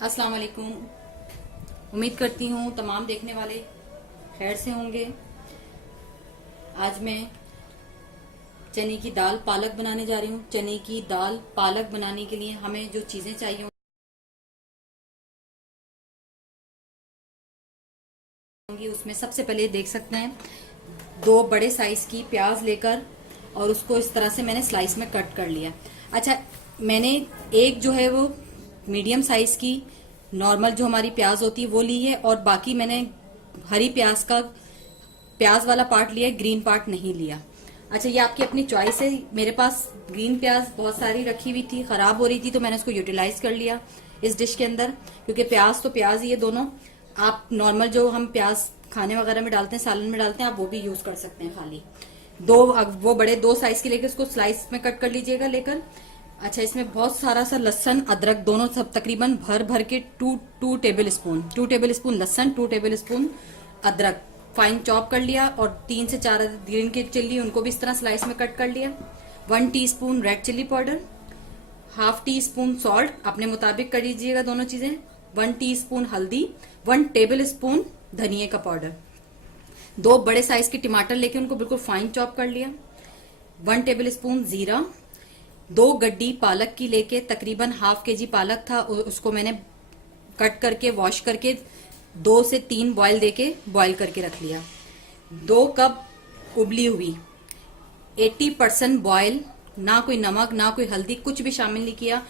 अस्सलाम वालेकुम। उम्मीद करती हूँ तमाम देखने वाले खैर से होंगे। आज मैं चने की दाल पालक बनाने जा रही हूँ। चने की दाल पालक बनाने के लिए हमें जो चीजें चाहिए होंगी, उसमें सबसे पहले देख सकते हैं 2 बड़े साइज की प्याज लेकर और उसको इस तरह से मैंने स्लाइस में कट कर लिया। अच्छा, मैंने एक जो है वो मीडियम साइज की नॉर्मल जो हमारी प्याज होती है वो ली है, और बाकी मैंने हरी प्याज का प्याज वाला पार्ट लिया है, ग्रीन पार्ट नहीं लिया। अच्छा, ये आपकी अपनी चॉइस है। मेरे पास ग्रीन प्याज बहुत सारी रखी हुई थी, खराब हो रही थी, तो मैंने उसको यूटिलाइज कर लिया इस डिश के अंदर, क्योंकि प्याज तो प्याज ही है दोनों। आप नॉर्मल जो हम प्याज खाने वगैरह में डालते हैं, सालन में डालते हैं, आप वो भी यूज कर सकते हैं खाली। वो बड़े 2 साइज के लेकर उसको स्लाइस में कट कर लीजिएगा लेकर। अच्छा, इसमें बहुत सारा सा लहसन अदरक दोनों सब तकरीबन भर भर के 2 टेबल स्पून लहसन, 2 टेबल स्पून अदरक फाइन चॉप कर लिया, और 3 से 4 ग्रीन की चिल्ली उनको भी इस तरह स्लाइस में कट कर लिया। 1 teaspoon red chilli powder, ½ teaspoon salt, अपने मुताबिक कर लीजिएगा दोनों चीजें। 1 टीस्पून हल्दी, 1 टेबल स्पून धनिया का पाउडर। 2 बड़े साइज के टमाटर लेके उनको बिल्कुल फाइन चॉप कर लिया। 1 टेबल स्पून जीरा। 2 गड्डी पालक की लेके तकरीबन ½ केजी पालक था, उसको मैंने कट करके वॉश करके 2 से 3 बॉयल करके रख लिया। 2 कप उबली हुई 80% बॉयल, ना कोई नमक ना कोई हल्दी कुछ भी शामिल नहीं किया,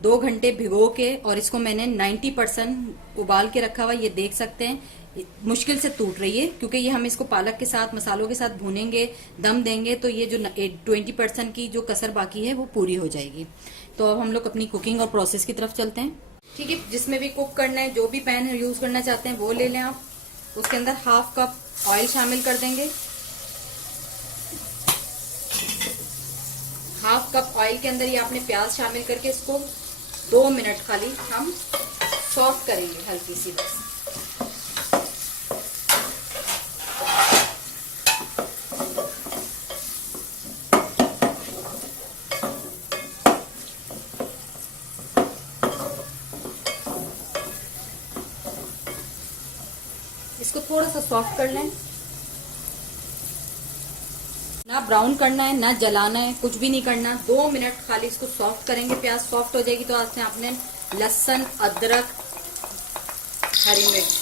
2 घंटे भिगो के, और इसको मैंने 90% उबाल के रखा हुआ। ये देख सकते हैं मुश्किल से टूट रही है, क्योंकि ये हम इसको पालक के साथ मसालों के साथ भूनेंगे, दम देंगे, तो ये जो 20% की जो कसर बाकी है वो पूरी हो जाएगी। तो अब हम लोग अपनी कुकिंग और प्रोसेस की तरफ चलते हैं। ठीक है, जिसमें भी कुक करना है, जो भी पैन यूज करना चाहते हैं वो ले लें आप। उसके अंदर ½ कप ऑयल शामिल कर देंगे। ½ कप ऑयल के अंदर ये आपने प्याज शामिल करके इसको 2 मिनट खाली हम सॉफ्ट करेंगे, हल्की सी बस। इसको थोड़ा सा सॉफ्ट कर लें, ना ब्राउन करना है ना जलाना है, कुछ भी नहीं करना। 2 मिनट खाली इसको सॉफ्ट करेंगे। प्याज सॉफ्ट हो जाएगी तो आज से आपने लहसुन, अदरक, हरी मिर्च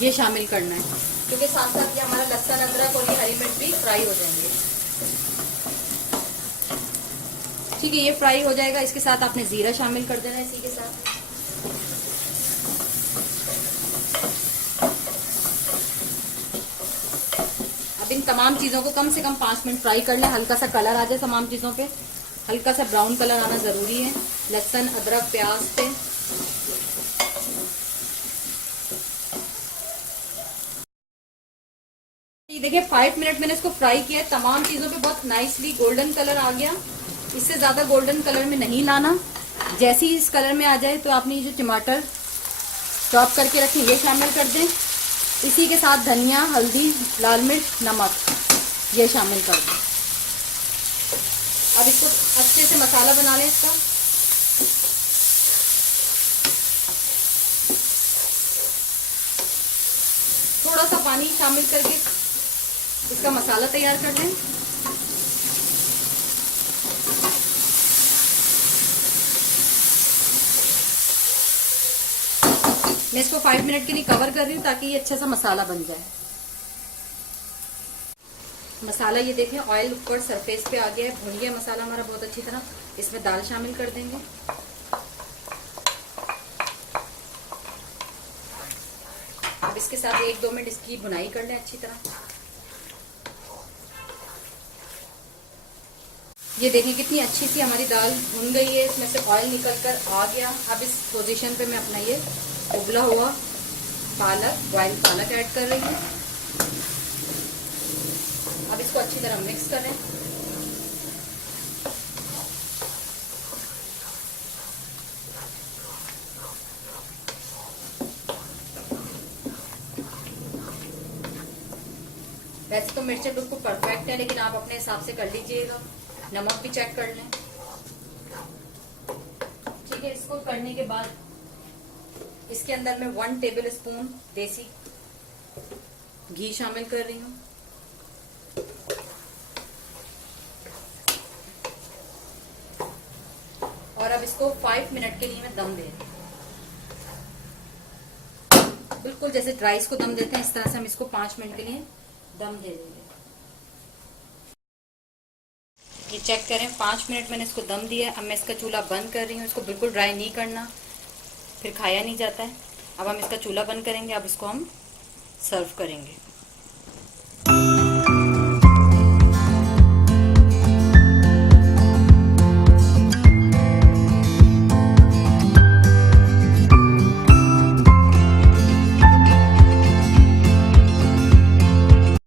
ये शामिल करना है, क्योंकि साथ साथ ये हमारा लहसुन, अदरक और ये हरी मिर्च भी फ्राई हो जाएंगे। ठीक है, ये फ्राई हो जाएगा। इसके साथ आपने जीरा शामिल कर देना है इसी के साथ। अब इन तमाम चीजों को कम से कम 5 मिनट फ्राई कर लें, हल्का सा कलर आ जाए तमाम चीजों पे, हल्का सा ब्राउन कलर आना जरूरी है लहसुन, अदरक, प्याज पे। ये देखिए 5 मिनट मैंने इसको फ्राई किया, तमाम चीजों पे बहुत नाइसली गोल्डन कलर आ गया। इससे ज्यादा गोल्डन कलर में नहीं लाना। जैसे ही इस कलर में आ जाए तो आपने ये जो टमाटर चॉप करके रखे ये शामिल कर दें। इसी के साथ धनिया, हल्दी, लाल मिर्च, नमक ये शामिल कर दें। अब इसको अच्छे से मसाला बना लें इसका। थोड़ा सा पानी शामिल करके इसका मसाला तैयार कर लें। मैं इसको 5 मिनट के लिए कवर कर रही हूँ ताकि ये अच्छा सा मसाला बन जाए। मसाला ये देखें ऑयल ऊपर सरफेस पे आ गया है, भुन गया मसाला हमारा बहुत अच्छी तरह। इसमें दाल शामिल कर देंगे। अब इसके साथ 1-2 मिनट इसकी भुनाई कर लें अच्छी तरह। ये देखिए कितनी अच्छी सी हमारी दाल भुन गई है, इसमें से ऑयल निकल कर आ गया। अब इस पोजीशन पे मैं अपना ये उबला हुआ पालक, बॉइल्ड पालक ऐड कर रही हूँ। अब इसको अच्छी तरह मिक्स करें। वैसे तो मिर्चें बिल्कुल परफेक्ट है, लेकिन आप अपने हिसाब से कर लीजिएगा। नमक भी चेक कर लें। ठीक है, इसको करने के बाद इसके अंदर मैं 1 टेबल स्पून देसी घी शामिल कर रही हूँ। और अब इसको 5 मिनट के लिए मैं दम दे रही हूँ। बिल्कुल जैसे राइस को दम देते हैं इस तरह से हम इसको 5 मिनट के लिए दम दे देंगे। ये चेक करें, 5 मिनट मैंने इसको दम दिया। अब मैं इसका चूल्हा बंद कर रही हूँ। इसको बिल्कुल ड्राई नहीं करना, फिर खाया नहीं जाता है। अब हम इसका चूल्हा बंद करेंगे। अब इसको हम सर्व करेंगे।